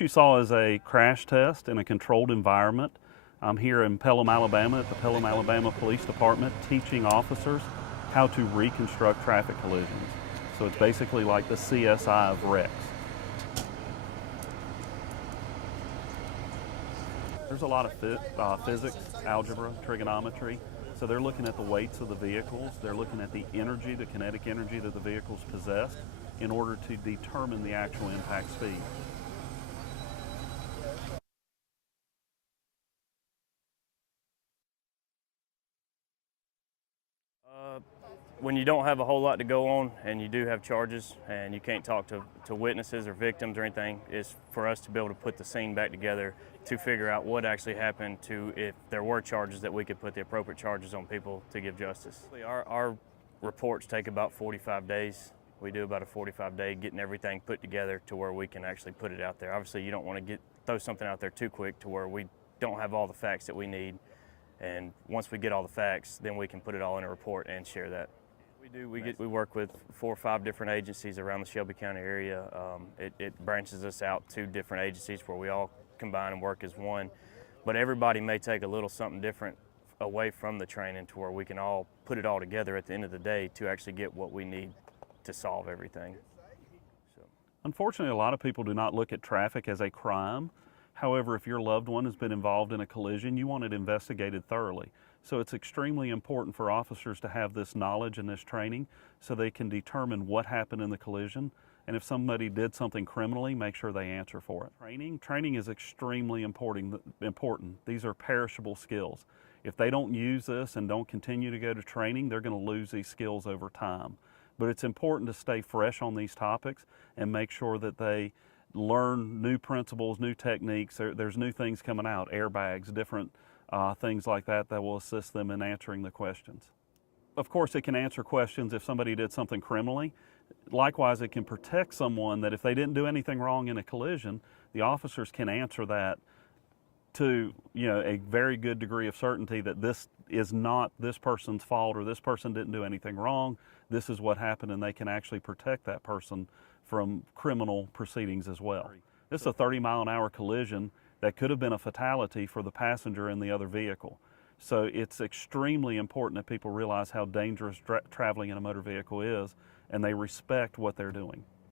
What you saw is a crash test in a controlled environment. I'm here in Pelham, Alabama at the Pelham, Alabama Police Department teaching officers how to reconstruct traffic collisions. So it's basically like the CSI of wrecks. There's a lot of physics, algebra, trigonometry. So they're looking at the weights of the vehicles. They're looking at the energy, the kinetic energy that the vehicles possess in order to determine the actual impact speed. When you don't have a whole lot to go on and you do have charges and you can't talk to witnesses or victims or anything, is for us to be able to put the scene back together to figure out what actually happened, to if there were charges that we could put the appropriate charges on people to give justice. Our reports take about 45 days. We do about a 45-day getting everything put together to where we can actually put it out there. Obviously you don't want to throw something out there too quick to where we don't have all the facts that we need. And once we get all the facts, then we can put it all in a report and share that. We work with 4 or 5 different agencies around the Shelby County area. It branches us out to different agencies where we all combine and work as one. But everybody may take a little something different away from the training to where we can all put it all together at the end of the day to actually get what we need to solve everything. Unfortunately, a lot of people do not look at traffic as a crime. However, if your loved one has been involved in a collision, you want it investigated thoroughly. So it's extremely important for officers to have this knowledge and this training so they can determine what happened in the collision. And if somebody did something criminally, make sure they answer for it. Training is extremely important. These are perishable skills. If they don't use this and don't continue to go to training, they're going to lose these skills over time. But it's important to stay fresh on these topics and make sure that they learn new principles, new techniques. There's new things coming out, airbags, different things like that will assist them in answering the questions. Of course, it can answer questions if somebody did something criminally. Likewise, it can protect someone that if they didn't do anything wrong in a collision, the officers can answer that to a very good degree of certainty that this is not this person's fault or this person didn't do anything wrong. This is what happened, and they can actually protect that person from criminal proceedings as well. This is a 30-mile-an-hour collision that could have been a fatality for the passenger in the other vehicle. So it's extremely important that people realize how dangerous traveling in a motor vehicle is, and they respect what they're doing.